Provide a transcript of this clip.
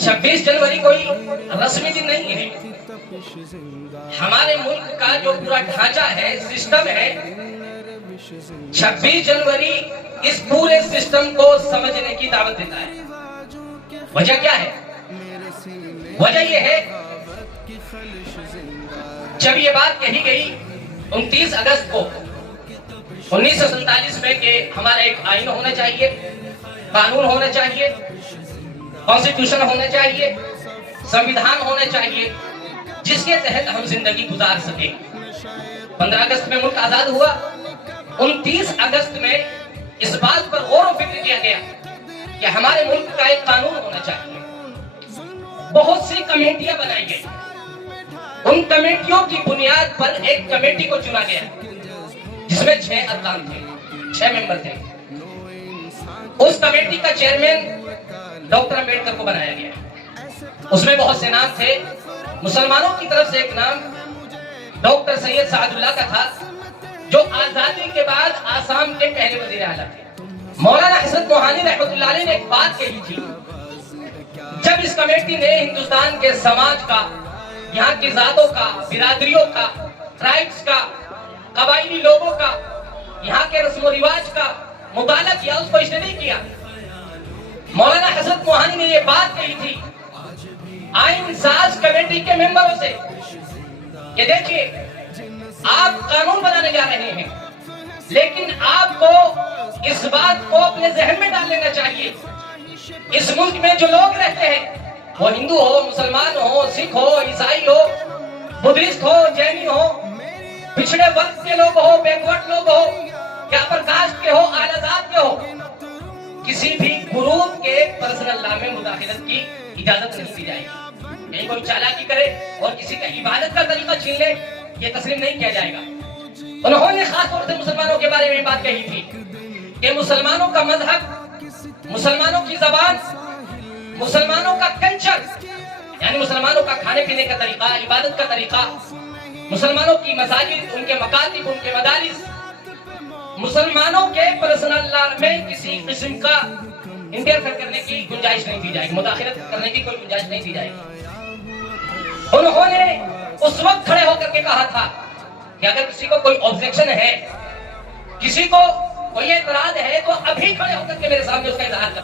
26 जनवरी कोई रस्मी दिन नहीं है। हमारे मुल्क का जो पूरा ढांचा है, सिस्टम है, 26 जनवरी इस पूरे सिस्टम को समझने की दावत देता है। वजह क्या है? वजह यह है, जब ये बात कही गई 29 अगस्त को 1947 में कि हमारा एक आईन होना चाहिए, कानून होना चाहिए, कॉन्स्टिट्यूशन होना चाहिए, संविधान होना चाहिए, जिसके तहत हम जिंदगी गुजार सके। 15 अगस्त में मुल्क आजाद हुआ। 29 अगस्त में इस बात पर गौर व फिक्र किया गया कि हमारे मुल्क का एक कानून होना चाहिए। बहुत सी कमेटियां बनाई गई। उन कमेटियों की बुनियाद पर एक कमेटी को चुना गया जिसमें 6 अरकान थे, 6 मेंबर थे। उस कमेटी का चेयरमैन डॉक्टर अम्बेडकर को बनाया गया। उसमें बहुत से नाम थे। मुसलमानों की तरफ से एक नाम डॉक्टर सैयद सादुल्लाह का था, जो आजादी के बाद आसाम के पहले वजीर आला थे। मौलाना हसरत मोहानी रहमतुल्लाह अलैह ने एक बात कही थी, जब इस कमेटी ने हिंदुस्तान के समाज का, यहाँ की जातों का, बिरादरियों का, ट्राइब्स का, कबाइली लोगों का, यहाँ के रस्म रिवाज का मुताला किया, उसको इसने नहीं किया। मौलाना हसरत मोहानी ने ये बात कही थी आईन साज कमेटी के मेंबरों से कि देखिए, आप कानून बनाने जा रहे हैं, लेकिन आपको इस बात को अपने जहन में डाल लेना चाहिए, इस मुल्क में जो लोग रहते हैं, वो हिंदू हो, मुसलमान हो, सिख हो, ईसाई हो, बुद्धिस्ट हो, जैनी हो, पिछड़े वर्ग के लोग हो, बैकवर्ड लोग हो, या अपर कास्ट के हो, आला जात के हो, किसी भी ग्रुप के पर्सनल लॉ में मुदाखलत की इजाजत नहीं दी जाएगी। कहीं कोई चालाकी करे और किसी का इबादत का तरीका छीन ले, ये तस्लीम नहीं किया जाएगा। उन्होंने खास तौर से मुसलमानों के बारे में बात कही थी कि मुसलमानों का मजहब, मुसलमानों की जबान, मुसलमानों का कल्चर, यानी मुसलमानों का खाने पीने का तरीका, इबादत का तरीका, मुसलमानों की मसाजिद, उनके मकातिब, उनके मदारिस, मुसलमानों के पर्सनल लॉ में किसी किस्म का इंटरफेयर करने की गुंजाइश नहीं दी जाएगी, मुदाखलत करने की कोई गुंजाइश नहीं दी जाएगी। उन्होंने उस वक्त खड़े होकर के कहा था कि अगर किसी को कोई ऑब्जेक्शन है, किसी को कोई एतराज है, तो अभी खड़े होकर के मेरे सामने उसका इजहार कर।